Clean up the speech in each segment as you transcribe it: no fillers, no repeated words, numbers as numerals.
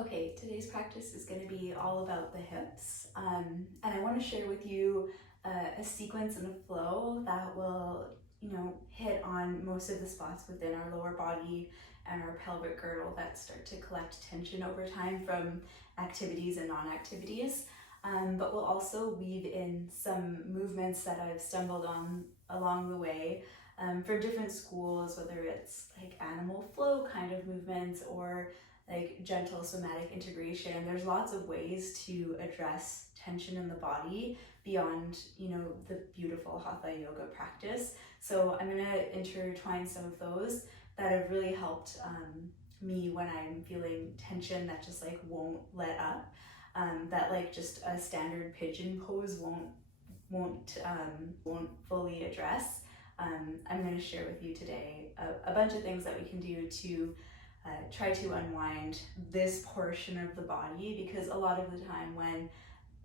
Okay, today's practice is going to be all about the hips, and I want to share with you a sequence and a flow that will, hit on most of the spots within our lower body and our pelvic girdle that start to collect tension over time from activities and non-activities. But we'll also weave in some movements that I've stumbled on along the way from different schools, whether it's like animal flow kind of movements or like gentle somatic integration. There's lots of ways to address tension in the body beyond, the beautiful hatha yoga practice. So I'm gonna intertwine some of those that have really helped me when I'm feeling tension that just like won't let up. That like just a standard pigeon pose won't fully address. I'm going to share with you today a bunch of things that we can do to try to unwind this portion of the body, because a lot of the time when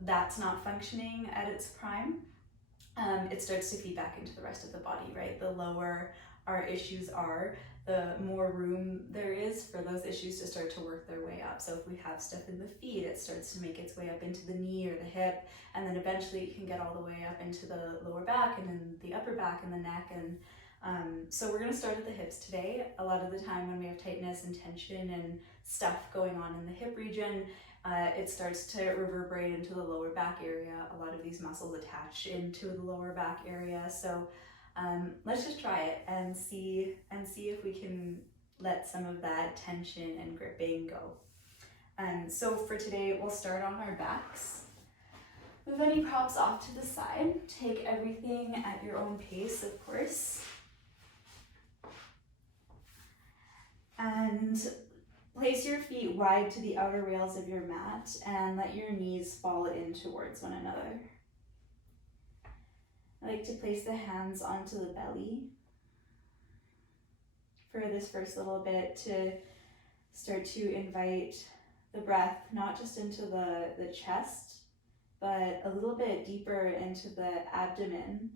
that's not functioning at its prime, it starts to feed back into the rest of the body, right? The lower our issues are, the more room there is for those issues to start to work their way up. So if we have stuff in the feet, it starts to make its way up into the knee or the hip, and then eventually it can get all the way up into the lower back and then the upper back and the neck. And so we're gonna start at the hips today. A lot of the time when we have tightness and tension and stuff going on in the hip region, it starts to reverberate into the lower back area. A lot of these muscles attach into the lower back area. So let's just try it and see if we can let some of that tension and gripping go. So for today, we'll start on our backs. Move any props off to the side. Take everything at your own pace, of course. And place your feet wide to the outer rails of your mat and let your knees fall in towards one another. I like to place the hands onto the belly for this first little bit to start to invite the breath not just into the chest, but a little bit deeper into the abdomen.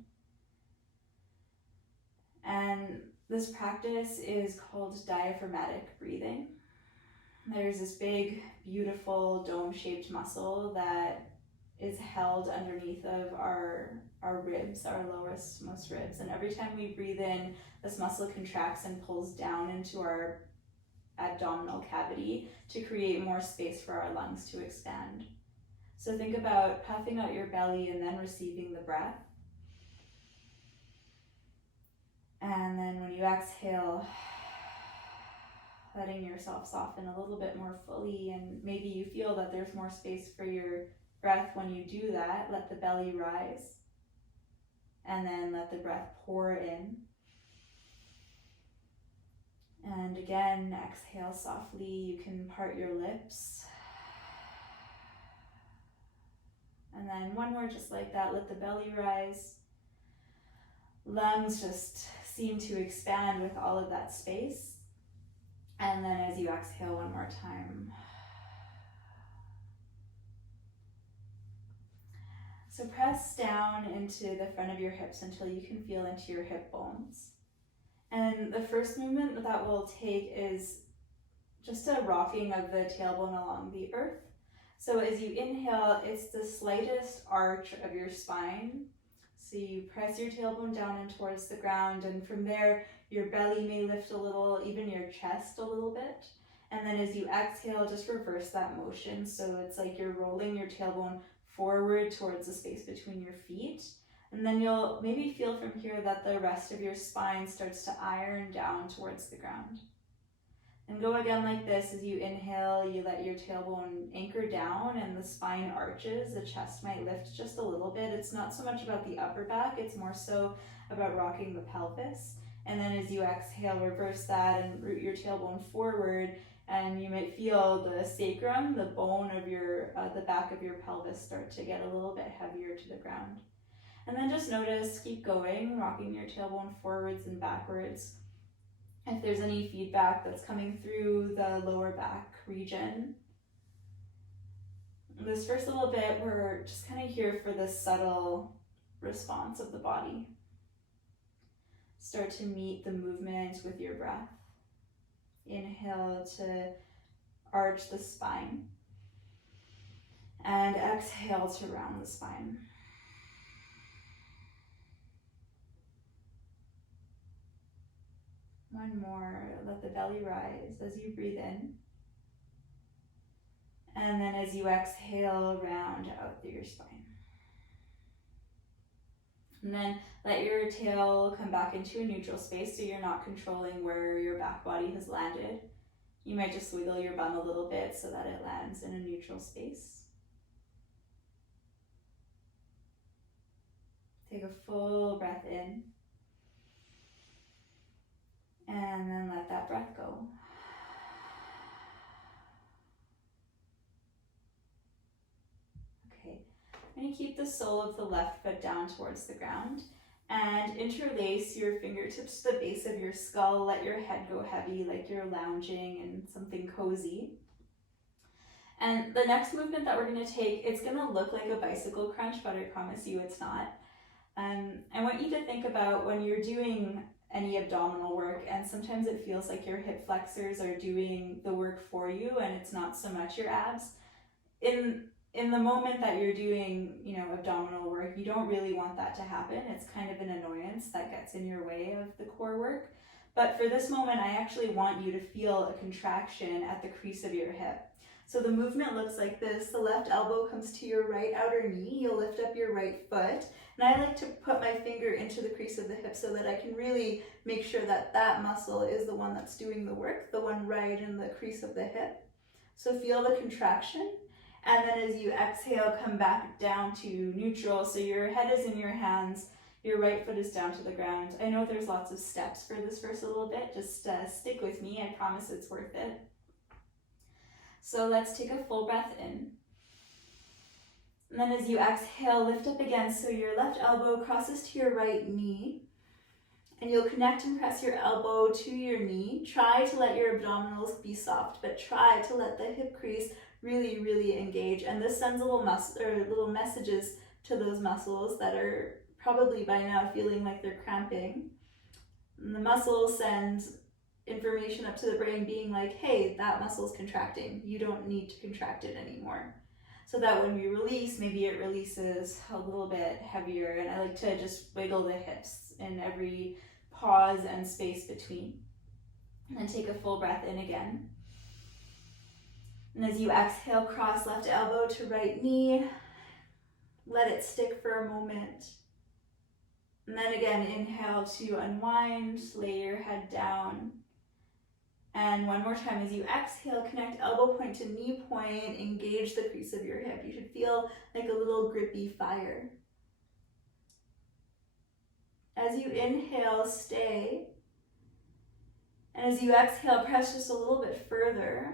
And this practice is called diaphragmatic breathing. There's this big, beautiful dome-shaped muscle that is held underneath of our ribs, our lowest most ribs. And every time we breathe in, this muscle contracts and pulls down into our abdominal cavity to create more space for our lungs to expand. So think about puffing out your belly and then receiving the breath. And then when you exhale, letting yourself soften a little bit more fully, and maybe you feel that there's more space for your breath when you do that. Let the belly rise, and then let the breath pour in. And again, exhale softly. You can part your lips. And then one more just like that. Let the belly rise. Lungs just seem to expand with all of that space. And then as you exhale one more time. So press down into the front of your hips until you can feel into your hip bones. And the first movement that we'll take is just a rocking of the tailbone along the earth. So as you inhale, it's the slightest arch of your spine. So you press your tailbone down and towards the ground, and from there, your belly may lift a little, even your chest a little bit. And then as you exhale, just reverse that motion. So it's like you're rolling your tailbone forward towards the space between your feet. And then you'll maybe feel from here that the rest of your spine starts to iron down towards the ground. And go again like this. As you inhale, you let your tailbone anchor down and the spine arches. The chest might lift just a little bit. It's not so much about the upper back, it's more so about rocking the pelvis. And then as you exhale, reverse that and root your tailbone forward. And you might feel the sacrum, the bone of your, the back of your pelvis start to get a little bit heavier to the ground. And then just notice, keep going, rocking your tailbone forwards and backwards. If there's any feedback that's coming through the lower back region. This first little bit, we're just kind of here for the subtle response of the body. Start to meet the movement with your breath. Inhale to arch the spine. And exhale to round the spine. One more, let the belly rise as you breathe in. And then as you exhale, round out through your spine. And then let your tail come back into a neutral space so you're not controlling where your back body has landed. You might just wiggle your bum a little bit so that it lands in a neutral space. Take a full breath in. And then let that breath go. Okay, I'm going to keep the sole of the left foot down towards the ground and interlace your fingertips to the base of your skull. Let your head go heavy like you're lounging in something cozy. And the next movement that we're going to take, it's going to look like a bicycle crunch, but I promise you it's not. I want you to think about when you're doing any abdominal work, and sometimes it feels like your hip flexors are doing the work for you and it's not so much your abs. In the moment that you're doing, abdominal work, you don't really want that to happen. It's kind of an annoyance that gets in your way of the core work. But for this moment, I actually want you to feel a contraction at the crease of your hip. So the movement looks like this. The left elbow comes to your right outer knee. You'll lift up your right foot. And I like to put my finger into the crease of the hip so that I can really make sure that that muscle is the one that's doing the work, the one right in the crease of the hip. So feel the contraction. And then as you exhale, come back down to neutral. So your head is in your hands, your right foot is down to the ground. I know there's lots of steps for this verse a little bit. Just stick with me. I promise it's worth it. So let's take a full breath in. And then as you exhale, lift up again. So your left elbow crosses to your right knee. And you'll connect and press your elbow to your knee. Try to let your abdominals be soft, but try to let the hip crease really, really engage. And this sends little messages to those muscles that are probably by now feeling like they're cramping. And the muscle sends information up to the brain being like, hey, that muscle's contracting. You don't need to contract it anymore. So that when we release, maybe it releases a little bit heavier. And I like to just wiggle the hips in every pause and space between. And then take a full breath in again. And as you exhale, cross left elbow to right knee. Let it stick for a moment. And then again, inhale to unwind, lay your head down. And one more time, as you exhale, connect elbow point to knee point, engage the crease of your hip. You should feel like a little grippy fire. As you inhale, stay. And as you exhale, press just a little bit further.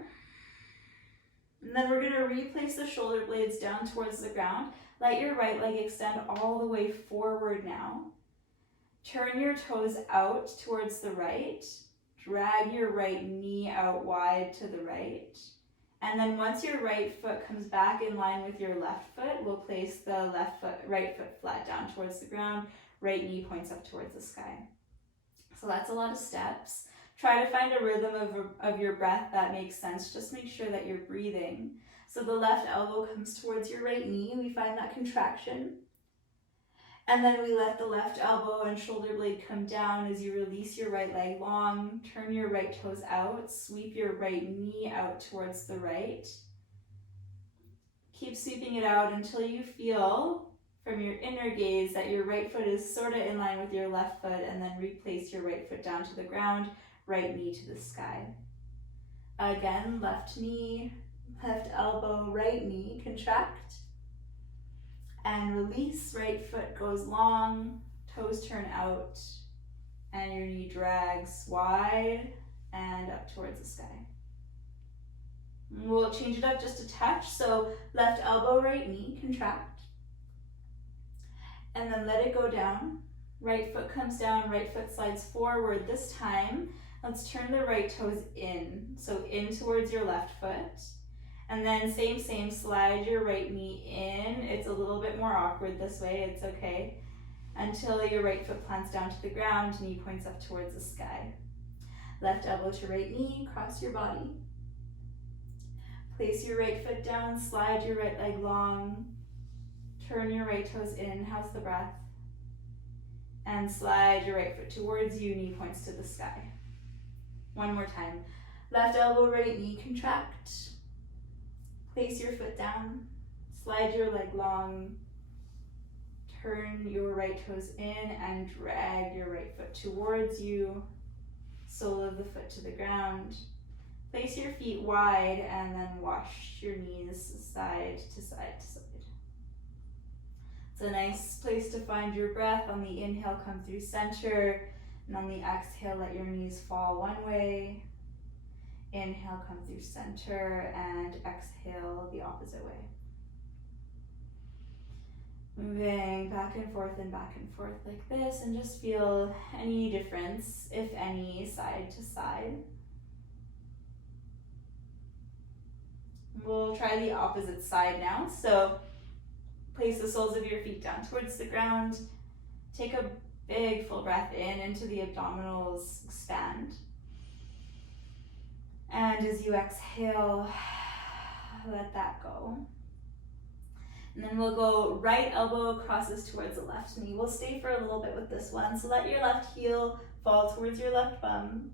And then we're going to replace the shoulder blades down towards the ground. Let your right leg extend all the way forward now. Turn your toes out towards the right. Drag your right knee out wide to the right. And then once your right foot comes back in line with your left foot, we'll place the right foot flat down towards the ground. Right knee points up towards the sky. So that's a lot of steps. Try to find a rhythm of your breath that makes sense. Just make sure that you're breathing. So the left elbow comes towards your right knee. We find that contraction. And then we let the left elbow and shoulder blade come down as you release your right leg long. Turn your right toes out. Sweep your right knee out towards the right. Keep sweeping it out until you feel from your inner gaze that your right foot is sort of in line with your left foot, and then replace your right foot down to the ground, right knee to the sky. Again, left knee, left elbow, right knee, contract. And release, right foot goes long, toes turn out, and your knee drags wide and up towards the sky. We'll change it up just a touch, so left elbow, right knee, contract. And then let it go down. Right foot comes down, right foot slides forward. This time, let's turn the right toes in. So in towards your left foot. And then same, slide your right knee in. It's a little bit more awkward this way, it's okay. Until your right foot plants down to the ground, knee points up towards the sky. Left elbow to right knee, cross your body. Place your right foot down, slide your right leg long, turn your right toes in, how's the breath? And slide your right foot towards you, knee points to the sky. One more time. Left elbow, right knee, contract. Place your foot down, slide your leg long, turn your right toes in and drag your right foot towards you, sole of the foot to the ground. Place your feet wide and then wash your knees side to side to side. It's a nice place to find your breath. On the inhale, come through center, and on the exhale, let your knees fall one way. Inhale, come through center, and exhale the opposite way. Moving back and forth like this, and just feel any difference, if any, side to side. We'll try the opposite side now. So place the soles of your feet down towards the ground. Take a big full breath in into the abdominals, expand. And as you exhale, let that go. And then we'll go right elbow crosses towards the left knee. We'll stay for a little bit with this one. So let your left heel fall towards your left bum.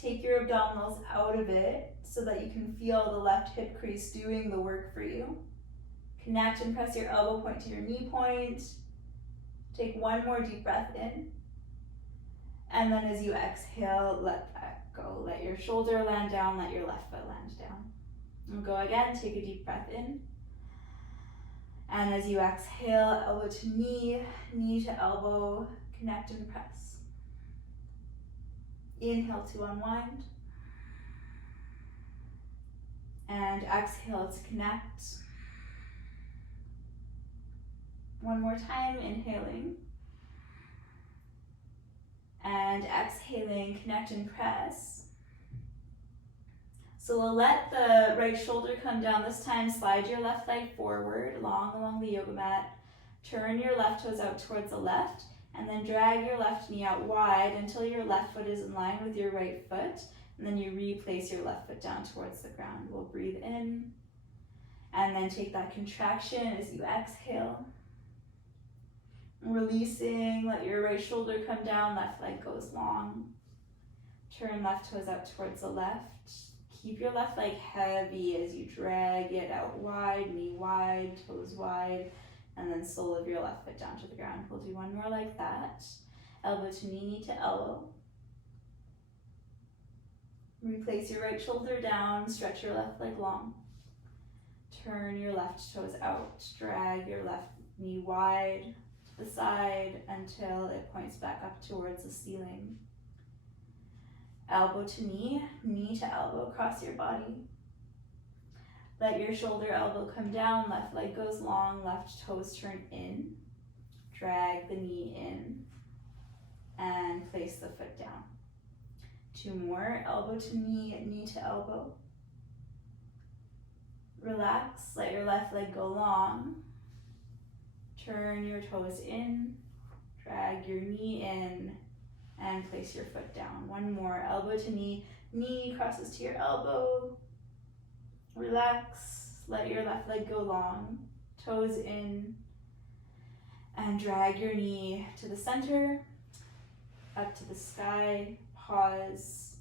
Take your abdominals out of it so that you can feel the left hip crease doing the work for you. Connect and press your elbow point to your knee point. Take one more deep breath in. And then as you exhale, let that go. Let your shoulder land down, let your left foot land down. And go again, take a deep breath in. And as you exhale, elbow to knee, knee to elbow, connect and press. Inhale to unwind. And exhale to connect. One more time, inhaling. And exhaling, connect and press. So we'll let the right shoulder come down this time. Slide your left leg forward, long along the yoga mat. Turn your left toes out towards the left, and then drag your left knee out wide until your left foot is in line with your right foot. And then you replace your left foot down towards the ground. We'll breathe in, and then take that contraction as you exhale. Releasing, let your right shoulder come down, left leg goes long. Turn left toes out towards the left. Keep your left leg heavy as you drag it out wide, knee wide, toes wide, and then sole of your left foot down to the ground. We'll do one more like that. Elbow to knee, knee to elbow. Replace your right shoulder down, stretch your left leg long. Turn your left toes out, drag your left knee wide to the side until it points back up towards the ceiling. Elbow to knee, knee to elbow, cross your body. Let your shoulder elbow come down, left leg goes long, left toes turn in. Drag the knee in and place the foot down. Two more, elbow to knee, knee to elbow. Relax, let your left leg go long. Turn your toes in, drag your knee in, and place your foot down. One more, elbow to knee, knee crosses to your elbow. Relax, let your left leg go long, toes in, and drag your knee to the center, up to the sky, pause,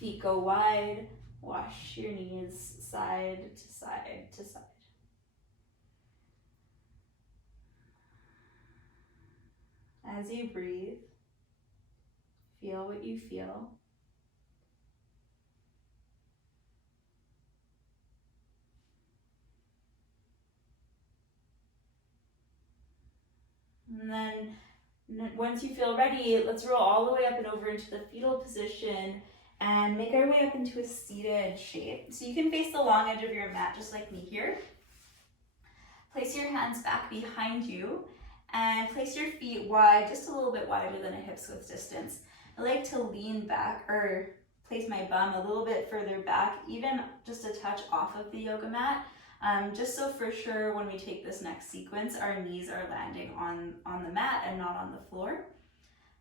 feet go wide, wash your knees side to side to side. As you breathe, feel what you feel. And then once you feel ready, let's roll all the way up and over into the fetal position and make our way up into a seated shape. So you can face the long edge of your mat just like me here. Place your hands back behind you and place your feet wide, just a little bit wider than a hip width distance. I like to lean back or place my bum a little bit further back, even just a touch off of the yoga mat, just so for sure when we take this next sequence, our knees are landing on the mat and not on the floor.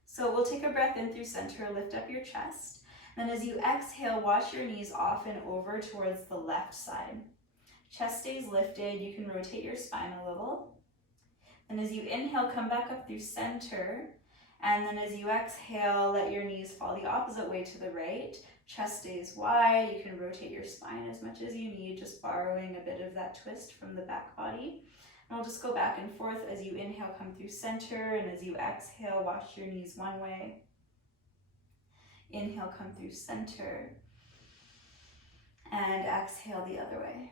So we'll take a breath in through center, lift up your chest, Then as you exhale, wash your knees off and over towards the left side. Chest stays lifted. You can rotate your spine a little. And as you inhale, come back up through center. And then as you exhale, let your knees fall the opposite way to the right. Chest stays wide. You can rotate your spine as much as you need, just borrowing a bit of that twist from the back body. And we'll just go back and forth. As you inhale, come through center. And as you exhale, wash your knees one way. Inhale, come through center. And exhale the other way.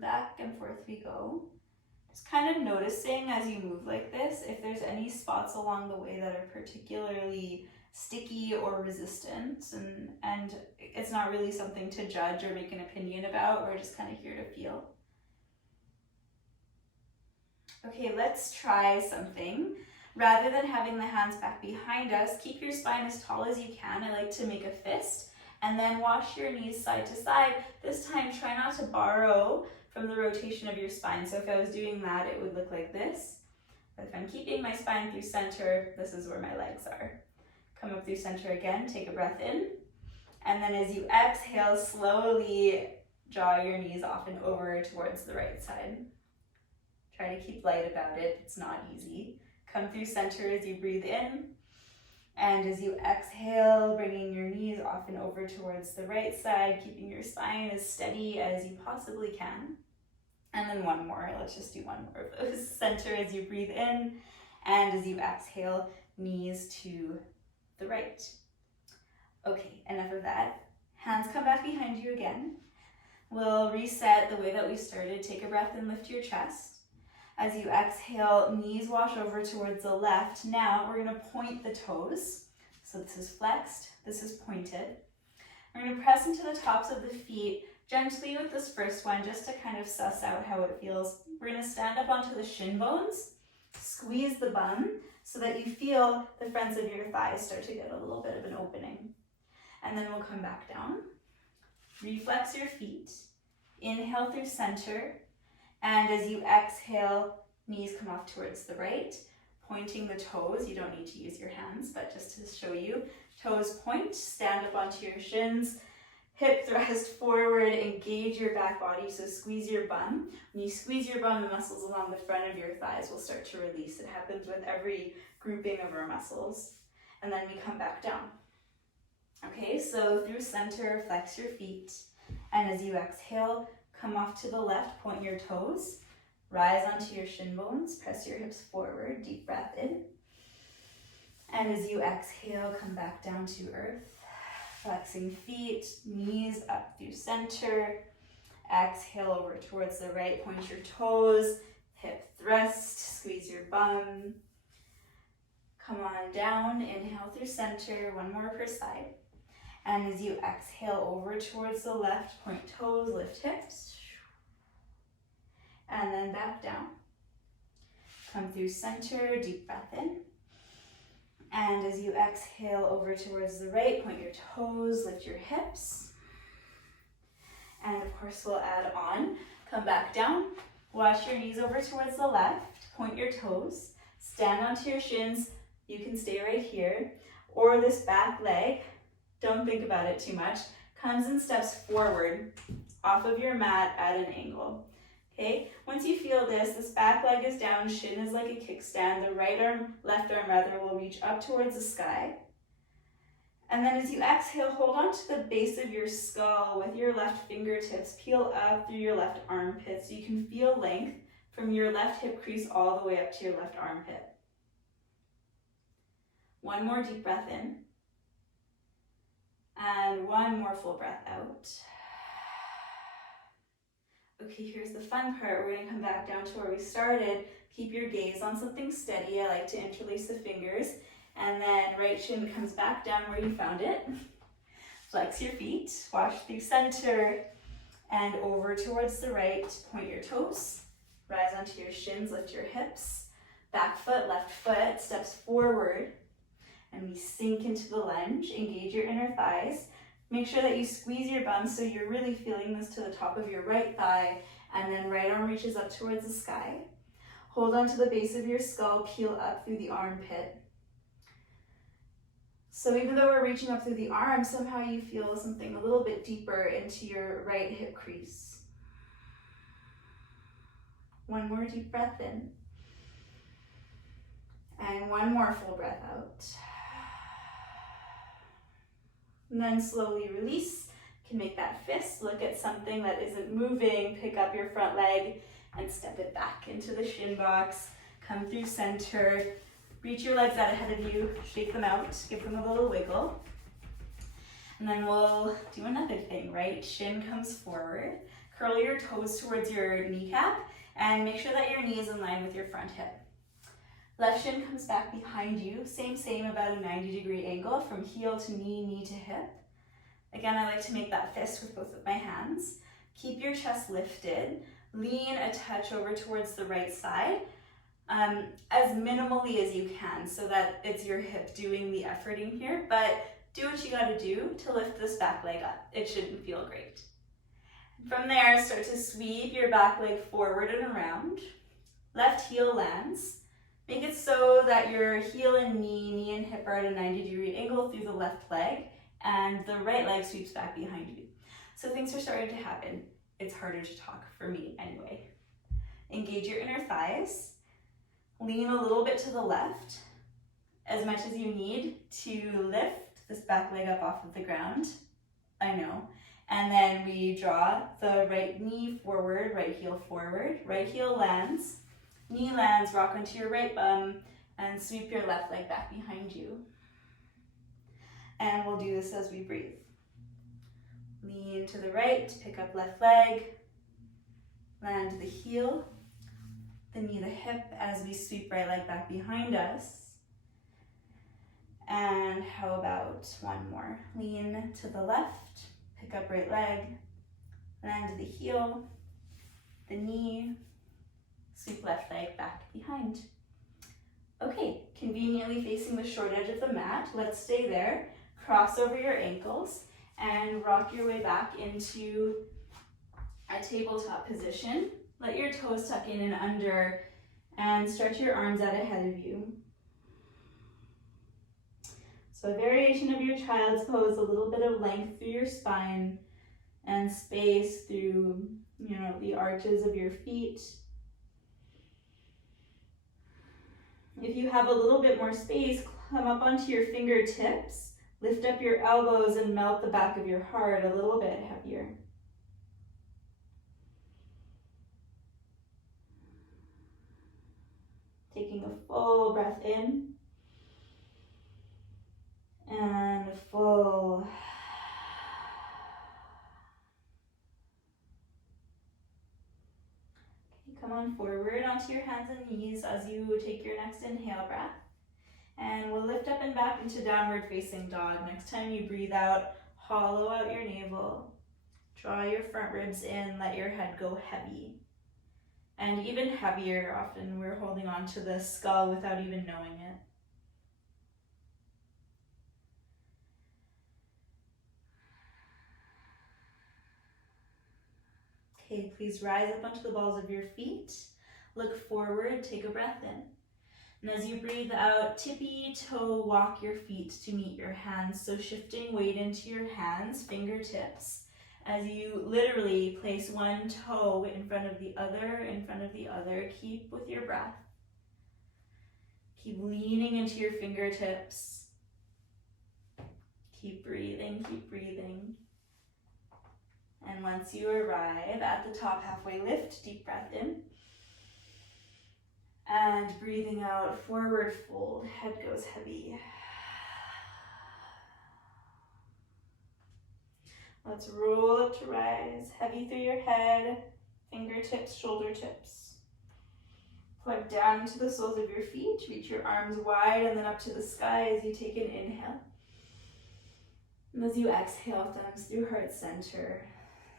Back and forth we go. Just kind of noticing as you move like this, if there's any spots along the way that are particularly sticky or resistant, and it's not really something to judge or make an opinion about. We're just kind of here to feel. Okay, let's try something. Rather than having the hands back behind us, keep your spine as tall as you can. I like to make a fist, and then wash your knees side to side. This time, try not to borrow from the rotation of your spine. So if I was doing that, it would look like this. But if I'm keeping my spine through center, this is where my legs are. Come up through center again, take a breath in. And then as you exhale, slowly draw your knees off and over towards the right side. Try to keep light about it, it's not easy. Come through center as you breathe in. And as you exhale, bringing your knees off and over towards the right side, keeping your spine as steady as you possibly can. And then one more, let's just do one more of those. Center as you breathe in, and as you exhale, knees to the right. Okay, enough of that. Hands come back behind you again. We'll reset the way that we started. Take a breath and lift your chest. As you exhale, knees wash over towards the left. Now we're gonna point the toes. So this is flexed, this is pointed. We're gonna press into the tops of the feet gently with this first one, just to kind of suss out how it feels. We're gonna stand up onto the shin bones, squeeze the bum so that you feel the fronts of your thighs start to get a little bit of an opening. And then we'll come back down. Reflex your feet. Inhale through center. And as you exhale, knees come off towards the right, pointing the toes. You don't need to use your hands, but just to show you, toes point, stand up onto your shins, hip thrust forward, engage your back body, so squeeze your bum. When you squeeze your bum, the muscles along the front of your thighs will start to release. It happens with every grouping of our muscles. And then we come back down. Okay, so through center, flex your feet. And as you exhale, come off to the left, point your toes, rise onto your shin bones, press your hips forward, deep breath in. And as you exhale, come back down to earth, flexing feet, knees up through center. Exhale over towards the right, point your toes, hip thrust, squeeze your bum. Come on down, inhale through center, one more per side. And as you exhale over towards the left, point toes, lift hips. And then back down. Come through center, deep breath in. And as you exhale over towards the right, point your toes, lift your hips. And of course we'll add on. Come back down, wash your knees over towards the left, point your toes, stand onto your shins. You can stay right here. Or this back leg, don't think about it too much, comes and steps forward off of your mat at an angle. Okay, once you feel this back leg is down, shin is like a kickstand, the left arm rather, will reach up towards the sky. And then as you exhale, hold on to the base of your skull with your left fingertips, peel up through your left armpit so you can feel length from your left hip crease all the way up to your left armpit. One more deep breath in. And one more full breath out. Okay, here's the fun part. We're going to come back down to where we started. Keep your gaze on something steady. I like to interlace the fingers. And then right shin comes back down where you found it. Flex your feet, wash through center, and over towards the right. Point your toes, rise onto your shins, lift your hips. Back foot, left foot steps forward. And we sink into the lunge, engage your inner thighs. Make sure that you squeeze your bum so you're really feeling this to the top of your right thigh, and then right arm reaches up towards the sky. Hold on to the base of your skull, peel up through the armpit. So even though we're reaching up through the arms, somehow you feel something a little bit deeper into your right hip crease. One more deep breath in. And one more full breath out. And then slowly release. You can make that fist, look at something that isn't moving, pick up your front leg and step it back into the shin box. Come through center. Reach your legs out ahead of you, shake them out, give them a little wiggle. And then we'll do another thing, right? Shin comes forward. Curl your toes towards your kneecap and make sure that your knee is in line with your front hip. Left shin comes back behind you. Same, about a 90-degree angle from heel to knee, knee to hip. Again, I like to make that fist with both of my hands. Keep your chest lifted. Lean a touch over towards the right side. As minimally as you can so that it's your hip doing the efforting here, but do what you gotta do to lift this back leg up. It shouldn't feel great. From there, start to sweep your back leg forward and around. Left heel lands. Make it so that your heel and knee and hip are at a 90-degree angle through the left leg, and the right leg sweeps back behind you. So things are starting to happen. It's harder to talk for me anyway. Engage your inner thighs. Lean a little bit to the left, as much as you need to lift this back leg up off of the ground. I know. And then we draw the right knee forward, right heel forward. Right heel lands, knee lands, rock onto your right bum, and sweep your left leg back behind you. And we'll do this as we breathe. Lean to the right, pick up left leg, land the heel, the knee to hip as we sweep right leg back behind us. And how about one more? Lean to the left, pick up right leg, land the heel, the knee, sweep left leg back behind. Okay, conveniently facing the short edge of the mat, let's stay there. Cross over your ankles and rock your way back into a tabletop position. Let your toes tuck in and under and stretch your arms out ahead of you. So a variation of your child's pose, a little bit of length through your spine and space through, the arches of your feet. If you have a little bit more space, come up onto your fingertips, lift up your elbows and melt the back of your heart a little bit heavier. Taking a full breath in and a full. Okay, come on forward onto your hands and knees as you take your next inhale breath. And we'll lift up and back into downward facing dog. Next time you breathe out, hollow out your navel. Draw your front ribs in, let your head go heavy. And even heavier, often we're holding on to the skull without even knowing it. Okay, please rise up onto the balls of your feet. Look forward, take a breath in. And as you breathe out, tippy toe walk your feet to meet your hands. So shifting weight into your hands, fingertips, as you literally place one toe in front of the other, keep with your breath. Keep leaning into your fingertips. Keep breathing, keep breathing. And once you arrive at the top halfway lift, deep breath in. And breathing out, forward fold, head goes heavy. Let's roll up to rise, heavy through your head, fingertips, shoulder tips. Plug down into the soles of your feet, reach your arms wide and then up to the sky as you take an inhale. And as you exhale, thumbs through heart center,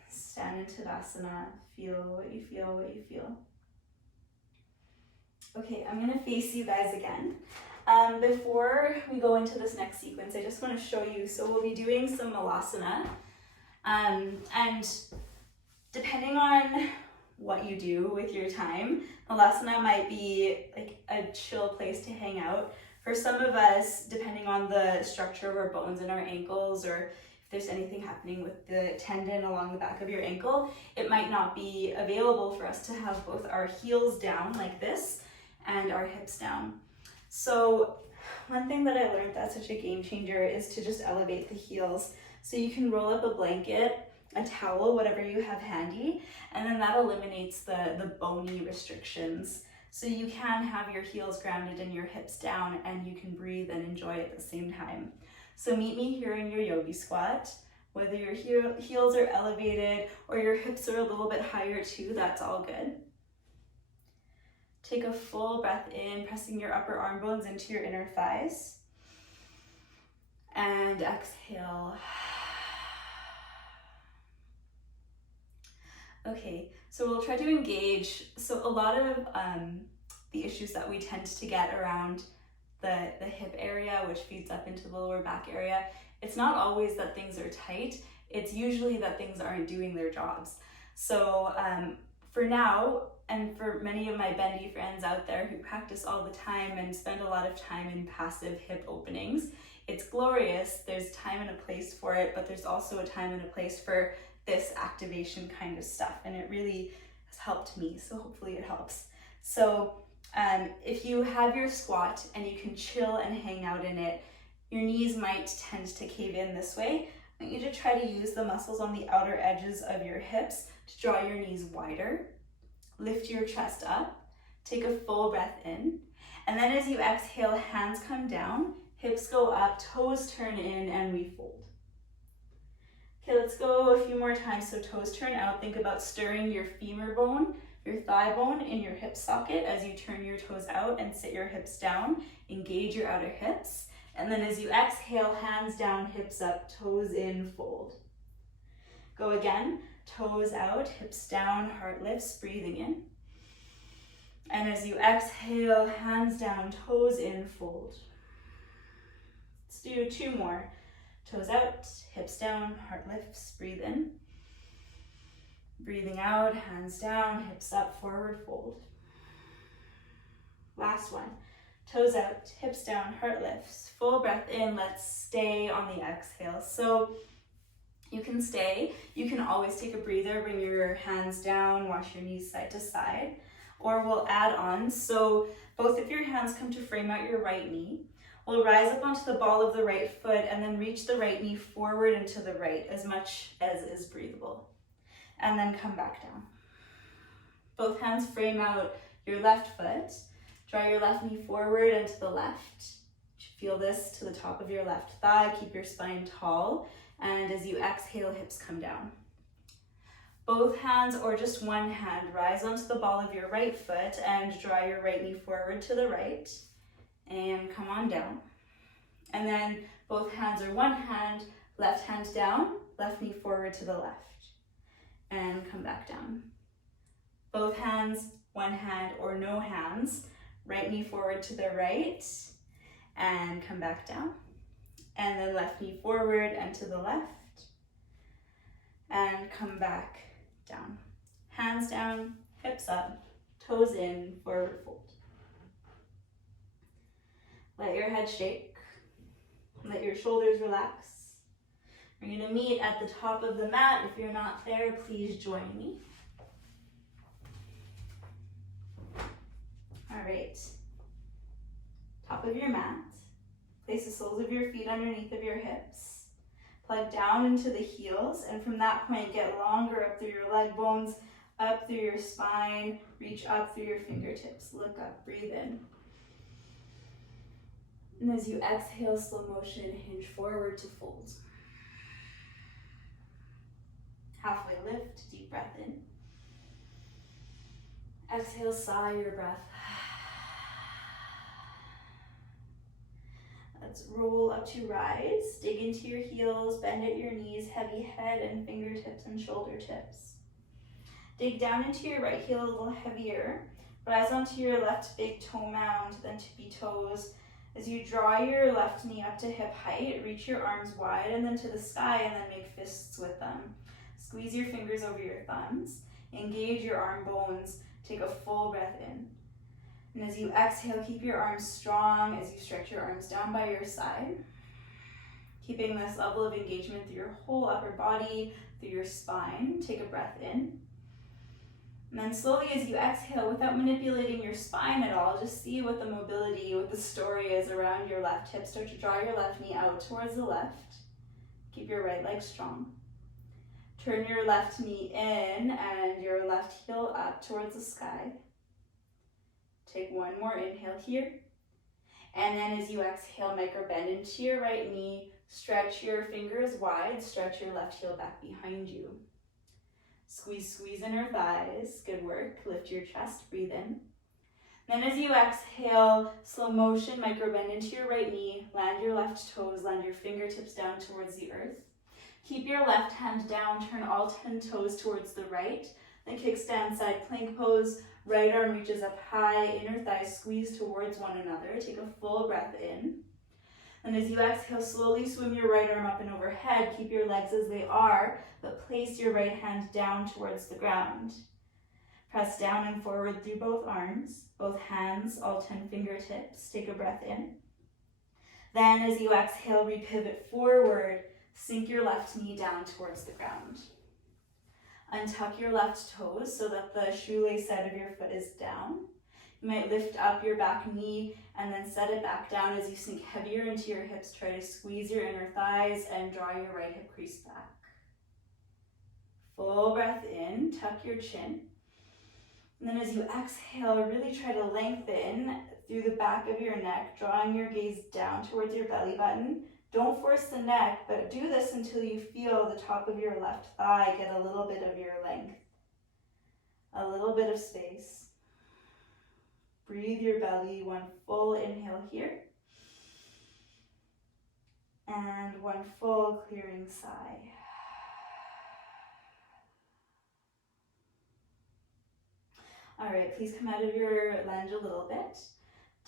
stand in Tadasana, feel what you feel, what you feel. Okay, I'm gonna face you guys again. Before we go into this next sequence, I just wanna show you, so we'll be doing some malasana. And depending on what you do with your time, malasana might be like a chill place to hang out. For some of us, depending on the structure of our bones in our ankles, or if there's anything happening with the tendon along the back of your ankle, it might not be available for us to have both our heels down like this and our hips down. So one thing that I learned that's such a game changer is to just elevate the heels. So you can roll up a blanket, a towel, whatever you have handy, and then that eliminates the bony restrictions. So you can have your heels grounded and your hips down, and you can breathe and enjoy at the same time. So meet me here in your yogi squat. Whether your heels are elevated or your hips are a little bit higher too, that's all good. Take a full breath in, pressing your upper arm bones into your inner thighs. And exhale. Okay, so we'll try to engage. So a lot of the issues that we tend to get around the hip area, which feeds up into the lower back area, it's not always that things are tight. It's usually that things aren't doing their jobs. So for now, and for many of my bendy friends out there who practice all the time and spend a lot of time in passive hip openings, it's glorious. There's time and a place for it, but there's also a time and a place for this activation kind of stuff, and it really has helped me, so hopefully it helps. So if you have your squat and you can chill and hang out in it, your knees might tend to cave in this way. I want you to try to use the muscles on the outer edges of your hips to draw your knees wider. Lift your chest up, take a full breath in, and then as you exhale, hands come down, hips go up, toes turn in, and we fold. Okay, let's go a few more times. So toes turn out. Think about stirring your femur bone, your thigh bone in your hip socket as you turn your toes out and sit your hips down. Engage your outer hips. And then as you exhale, hands down, hips up, toes in, fold. Go again, toes out, hips down, heart lifts, breathing in. And as you exhale, hands down, toes in, fold. Let's do 2 more. Toes out, hips down, heart lifts, breathe in. Breathing out, hands down, hips up, forward fold. Last one. Toes out, hips down, heart lifts. Full breath in, let's stay on the exhale. So you can stay. You can always take a breather, bring your hands down, wash your knees side to side. Or we'll add on. So both of your hands come to frame out your right knee. We'll rise up onto the ball of the right foot and then reach the right knee forward and to the right as much as is breathable. And then come back down. Both hands frame out your left foot. Draw your left knee forward and to the left. Feel this to the top of your left thigh. Keep your spine tall. And as you exhale, hips come down. Both hands or just one hand, rise onto the ball of your right foot and draw your right knee forward to the right. And come on down. And then both hands or one hand, left hand down, left knee forward to the left. And come back down. Both hands, one hand or no hands, right knee forward to the right, and come back down. And then left knee forward and to the left, and come back down. Hands down, hips up, toes in, forward fold. Let your head shake. Let your shoulders relax. We're going to meet at the top of the mat. If you're not there, please join me. All right. Top of your mat. Place the soles of your feet underneath of your hips. Plug down into the heels, and from that point, get longer up through your leg bones, up through your spine, reach up through your fingertips. Look up, breathe in. And as you exhale, slow motion, hinge forward to fold. Halfway lift, deep breath in. Exhale, sigh your breath. Let's roll up to rise. Dig into your heels, bend at your knees, heavy head and fingertips and shoulder tips. Dig down into your right heel a little heavier. Rise onto your left big toe mound, then tippy toes. As you draw your left knee up to hip height, reach your arms wide and then to the sky, and then make fists with them. Squeeze your fingers over your thumbs. Engage your arm bones. Take a full breath in. And as you exhale, keep your arms strong as you stretch your arms down by your side. Keeping this level of engagement through your whole upper body, through your spine. Take a breath in. And then slowly as you exhale, without manipulating your spine at all, just see what the mobility, what the story is around your left hip. Start to draw your left knee out towards the left. Keep your right leg strong. Turn your left knee in and your left heel up towards the sky. Take one more inhale here. And then as you exhale, micro bend into your right knee. Stretch your fingers wide. Stretch your left heel back behind you. Squeeze, squeeze inner thighs. Good work. Lift your chest. Breathe in. Then as you exhale, slow motion, micro bend into your right knee. Land your left toes. Land your fingertips down towards the earth. Keep your left hand down. Turn all 10 toes towards the right. Then kickstand side plank pose. Right arm reaches up high. Inner thighs squeeze towards one another. Take a full breath in. And as you exhale, slowly swim your right arm up and overhead. Keep your legs as they are, but place your right hand down towards the ground. Press down and forward through both arms, both hands, all 10 fingertips. Take a breath in. Then as you exhale, repivot forward. Sink your left knee down towards the ground. Untuck your left toes so that the shoelace side of your foot is down. You might lift up your back knee and then set it back down as you sink heavier into your hips. Try to squeeze your inner thighs and draw your right hip crease back. Full breath in, tuck your chin. And then as you exhale, really try to lengthen through the back of your neck, drawing your gaze down towards your belly button. Don't force the neck, but do this until you feel the top of your left thigh get a little bit of your length, a little bit of space. Breathe your belly, one full inhale here. And one full clearing sigh. All right, please come out of your lunge a little bit.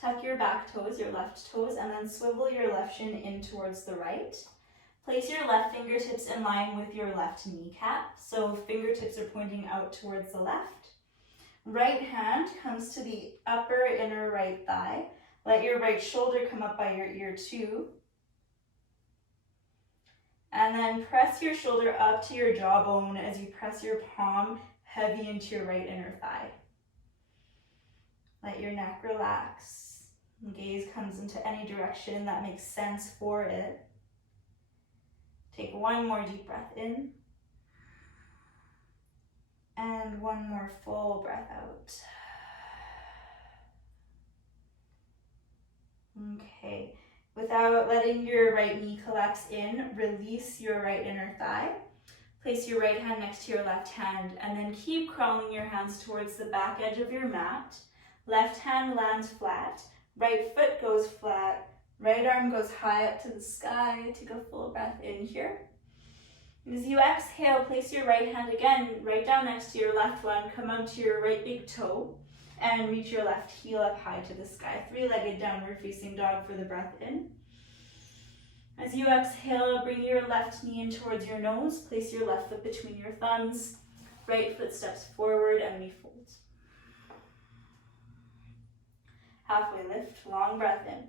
Tuck your back toes, your left toes, and then swivel your left shin in towards the right. Place your left fingertips in line with your left kneecap, so fingertips are pointing out towards the left. Right hand comes to the upper inner right thigh. Let your right shoulder come up by your ear too. And then press your shoulder up to your jawbone as you press your palm heavy into your right inner thigh. Let your neck relax. Gaze comes into any direction that makes sense for it. Take one more deep breath in. And one more full breath out. Okay, without letting your right knee collapse in, release your right inner thigh. Place your right hand next to your left hand and then keep crawling your hands towards the back edge of your mat. Left hand lands flat, right foot goes flat, right arm goes high up to the sky. Take a full breath in here. As you exhale, place your right hand again right down next to your left one. Come onto your right big toe and reach your left heel up high to the sky. Three-legged downward facing dog for the breath in. As you exhale, bring your left knee in towards your nose. Place your left foot between your thumbs. Right foot steps forward and we fold. Halfway lift, long breath in.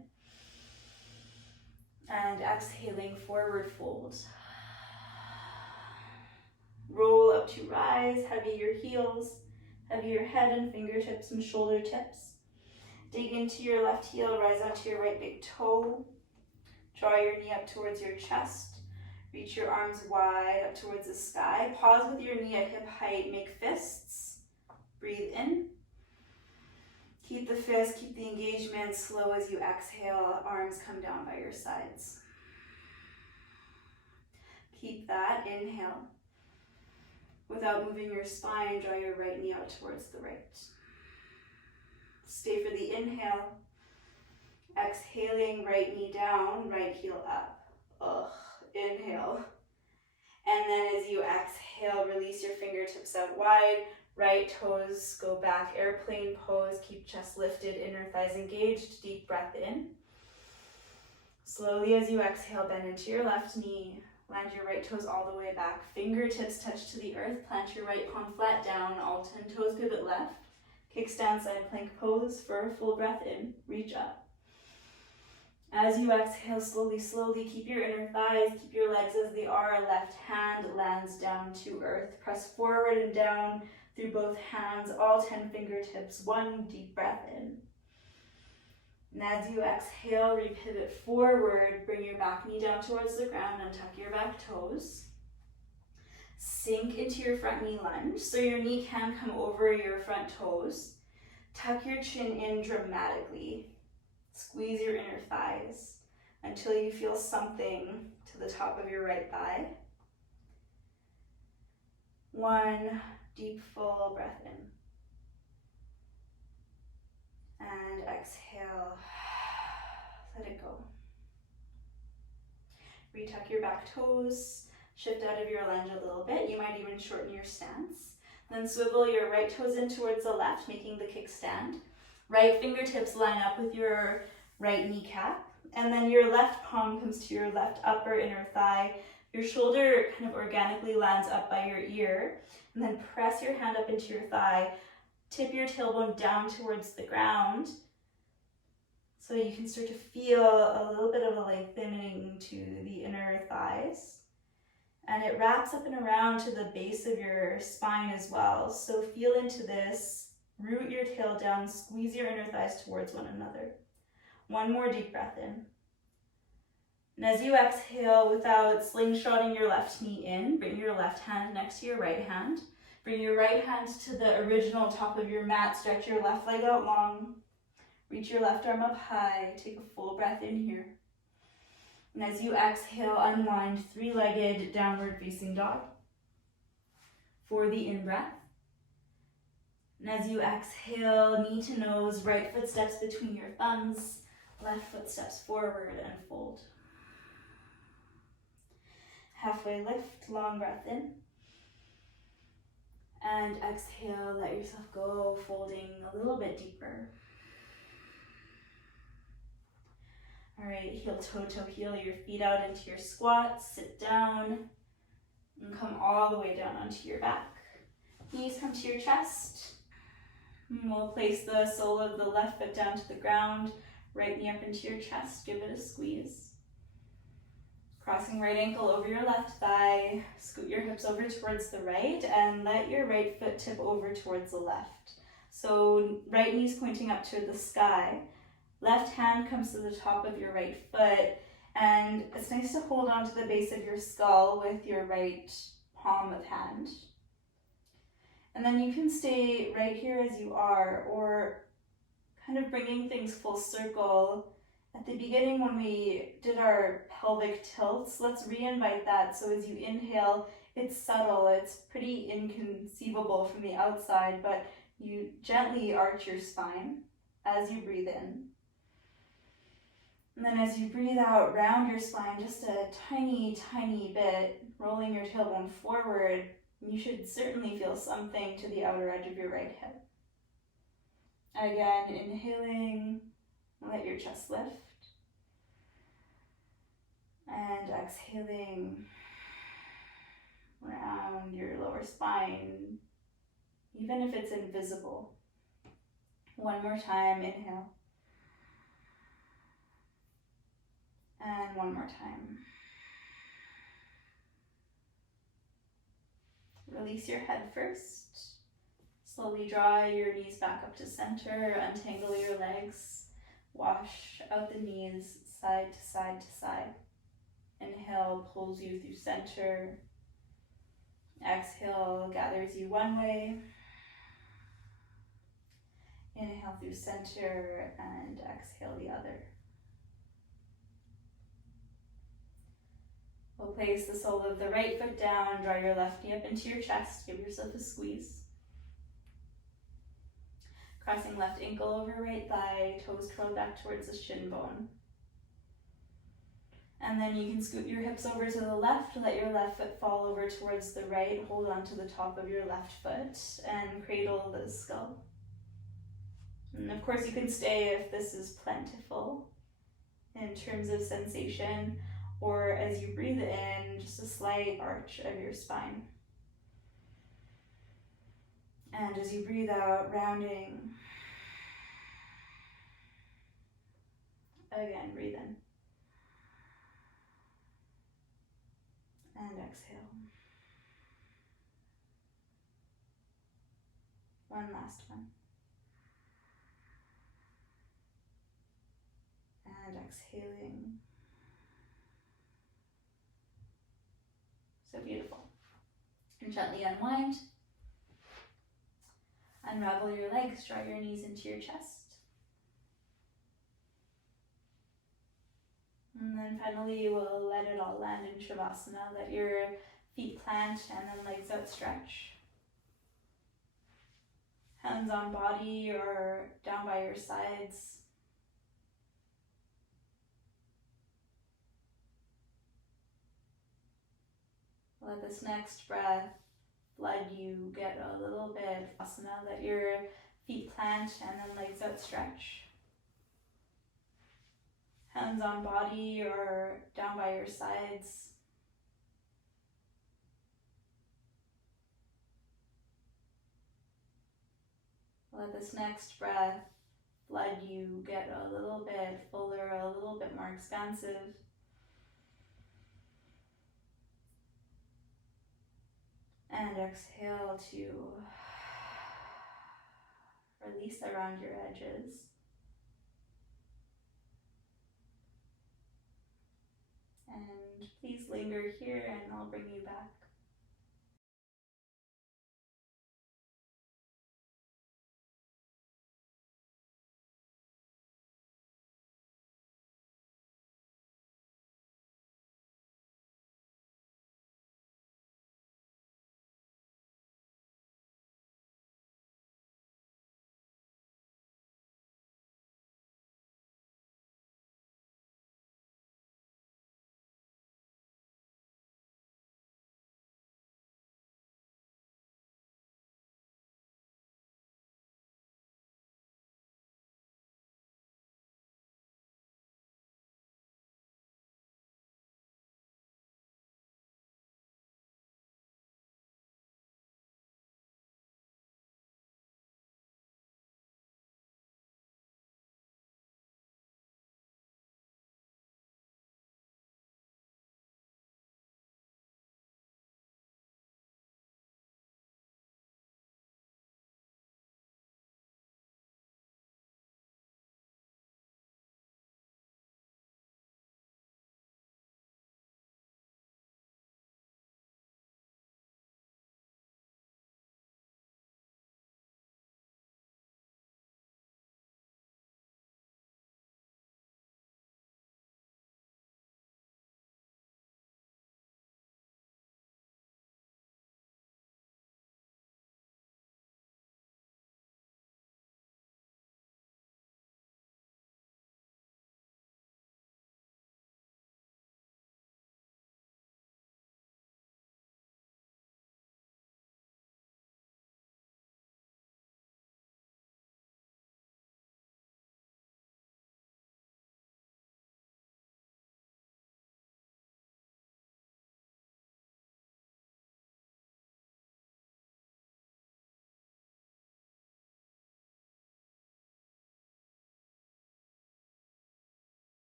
And exhaling, forward fold. Roll up to rise, heavy your heels, heavy your head and fingertips and shoulder tips. Dig into your left heel, rise onto your right big toe. Draw your knee up towards your chest. Reach your arms wide up towards the sky. Pause with your knee at hip height, make fists. Breathe in. Keep the fist, keep the engagement. Slow as you exhale, arms come down by your sides. Keep that, inhale. Without moving your spine, draw your right knee out towards the right. Stay for the inhale. Exhaling, right knee down, right heel up. Inhale. And then as you exhale, release your fingertips out wide. Right toes go back, airplane pose. Keep chest lifted, inner thighs engaged. Deep breath in. Slowly as you exhale, bend into your left knee. Land your right toes all the way back. Fingertips touch to the earth. Plant your right palm flat down. All 10 toes pivot left. Kickstand side plank pose for a full breath in. Reach up. As you exhale, slowly keep your inner thighs, keep your legs as they are. Left hand lands down to earth. Press forward and down through both hands, all 10 fingertips. One deep breath in. And as you exhale, repivot forward. Bring your back knee down towards the ground and tuck your back toes. Sink into your front knee lunge, so your knee can come over your front toes. Tuck your chin in dramatically. Squeeze your inner thighs until you feel something to the top of your right thigh. One deep, full breath in. And exhale. Let it go. Retuck your back toes. Shift out of your lunge a little bit. You might even shorten your stance. Then swivel your right toes in towards the left, making the kickstand. Right fingertips line up with your right kneecap. And then your left palm comes to your left upper inner thigh. Your shoulder kind of organically lands up by your ear. And then press your hand up into your thigh. Tip your tailbone down towards the ground. So you can start to feel a little bit of a lengthening to the inner thighs. And it wraps up and around to the base of your spine as well. So feel into this. Root your tail down, squeeze your inner thighs towards one another. One more deep breath in. And as you exhale, without slingshotting your left knee in, bring your left hand next to your right hand. Bring your right hand to the original top of your mat. Stretch your left leg out long. Reach your left arm up high. Take a full breath in here. And as you exhale, unwind, three-legged downward facing dog for the in-breath. And as you exhale, knee to nose, right foot steps between your thumbs, left foot steps forward and fold. Halfway lift, long breath in. And exhale, let yourself go, folding a little bit deeper. All right, heel toe heel your feet out into your squat, sit down, and come all the way down onto your back. Knees come to your chest. And we'll place the sole of the left foot down to the ground, right knee up into your chest, give it a squeeze. Crossing right ankle over your left thigh, scoot your hips over towards the right, and let your right foot tip over towards the left. So right knee's pointing up to the sky. Left hand comes to the top of your right foot, and it's nice to hold on to the base of your skull with your right palm of hand. And then you can stay right here as you are, or kind of bringing things full circle. At the beginning when we did our pelvic tilts, let's re-invite that. So as you inhale, it's subtle, it's pretty inconceivable from the outside, but you gently arch your spine as you breathe in. And then as you breathe out, round your spine just a tiny, tiny bit, rolling your tailbone forward. You should certainly feel something to the outer edge of your right hip. Again, inhaling, let your chest lift. And exhaling, round your lower spine, even if it's invisible. One more time, inhale. And one more time. Release your head first. Slowly draw your knees back up to center, untangle your legs, wash out the knees side to side to side. Inhale pulls you through center. Exhale gathers you one way. Inhale through center and exhale the other. We'll place the sole of the right foot down, draw your left knee up into your chest, give yourself a squeeze. Crossing left ankle over right thigh, toes curled back towards the shin bone. And then you can scoot your hips over to the left, let your left foot fall over towards the right, hold on to the top of your left foot, and cradle the skull. And of course you can stay if this is plentiful in terms of sensation, or as you breathe in, just a slight arch of your spine. And as you breathe out, rounding. Again, breathe in. And exhale. One last one. And exhaling. So beautiful. And gently unwind. Unravel your legs, draw your knees into your chest. And then finally, we'll let it all land in Shavasana. Let your feet plant and then legs out stretch. Hands on body or down by your sides. Let this next breath flood you, get a little bit of asana. Let your feet plant and then legs out stretch. Hands on body or down by your sides. Let this next breath flood you, get a little bit fuller, a little bit more expansive. And exhale to release around your edges. And please linger here and I'll bring you back.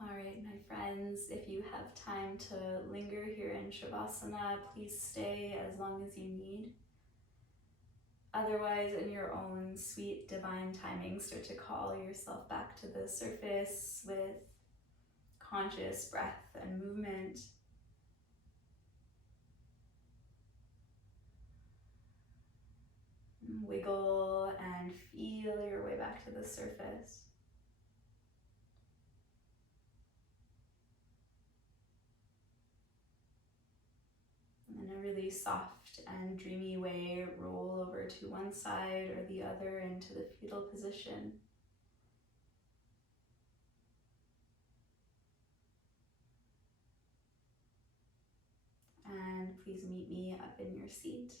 All right, my friends, if you have time to linger here in Shavasana, please stay as long as you need. Otherwise, in your own sweet divine timing, start to call yourself back to the surface with conscious breath and movement. Wiggle and feel your way back to the surface. In a really soft and dreamy way, roll over to one side or the other into the fetal position. And please meet me up in your seat.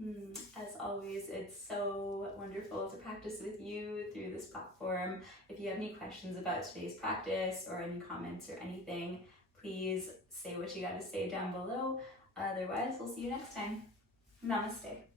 As always, it's so wonderful to practice with you through this platform. If you have any questions about today's practice or any comments or anything, please say what you got to say down below. Otherwise, we'll see you next time. Namaste.